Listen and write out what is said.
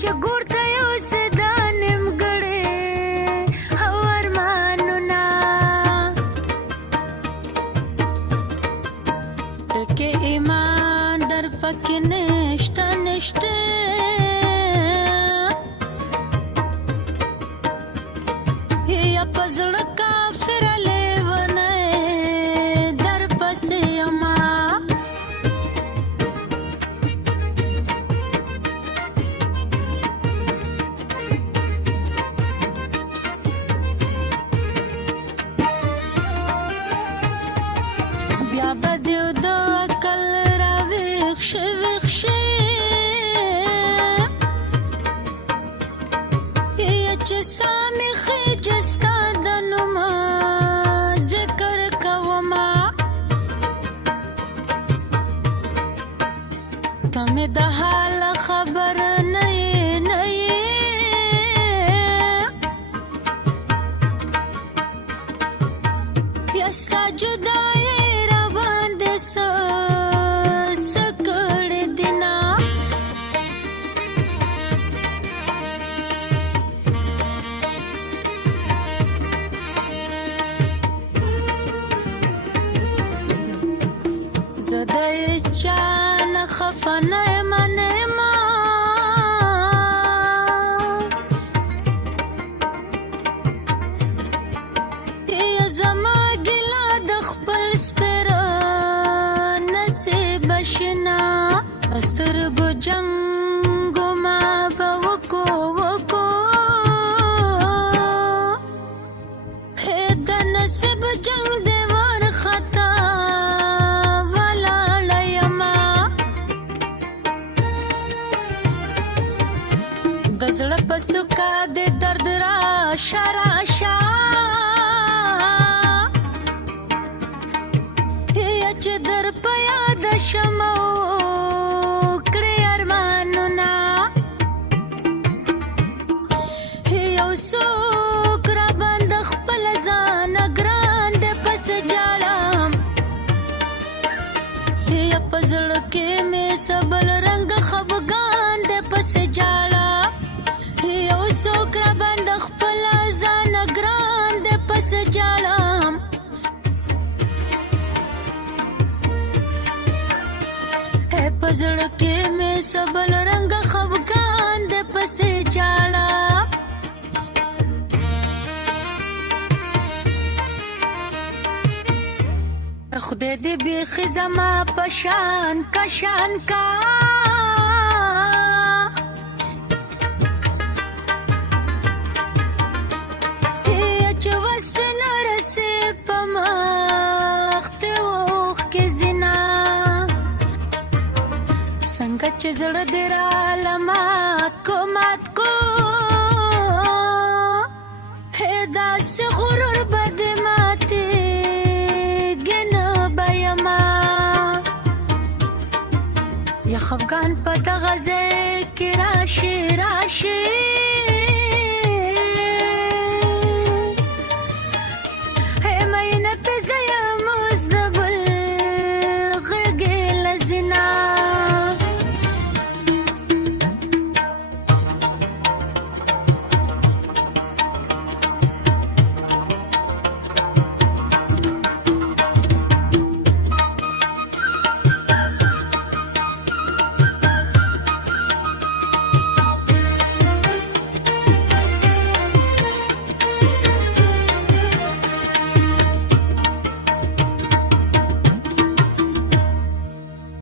چې ګور ته یو څه دا نیمګړی او ارمانونه ټکې ایمان در پکې نشته نشته یا په زړه کافره لیونی در پسې یمه بیا به دې د عقل راویښ شي ویښ شي یا چې ساه مې خېجي ستا د نومه ذکر کومه ته مې د حال خبر نه یې نه یې یا ستا جدایي راباندې څه کړي دي نه زه د هیچا نه خفه نه یمه نه یمه یا زما ګیله د خپل سپېره نصیبه شي نه د سترګو جنګو ما به وکو د نصیب جنګ دې ورخطا ولاړه یمه د زړه په څوکه د درد راشه راشه یا چې در په یاده شمه وکړې ارمانونه یو څوک راباندې خپله ځانه ګران دی پسې جاړم یا په زړه کې مې څه بل رنګه خفګان دی پسې جاړم یو څوک راباندې خپله ځانه ګران دی پسې جاړم په زړه کې مې څه بل رنګه خفګان دی پسې جاړم خدای دې بیخي زما په شان کا شان کا چې وست نه رسې په مخ ته اوښکې ځینه څنګه چې زړه دې راله مات کو داسې غرور به دې ماتېږي نه به یمه یا خفګان په دغه ځای کې راشي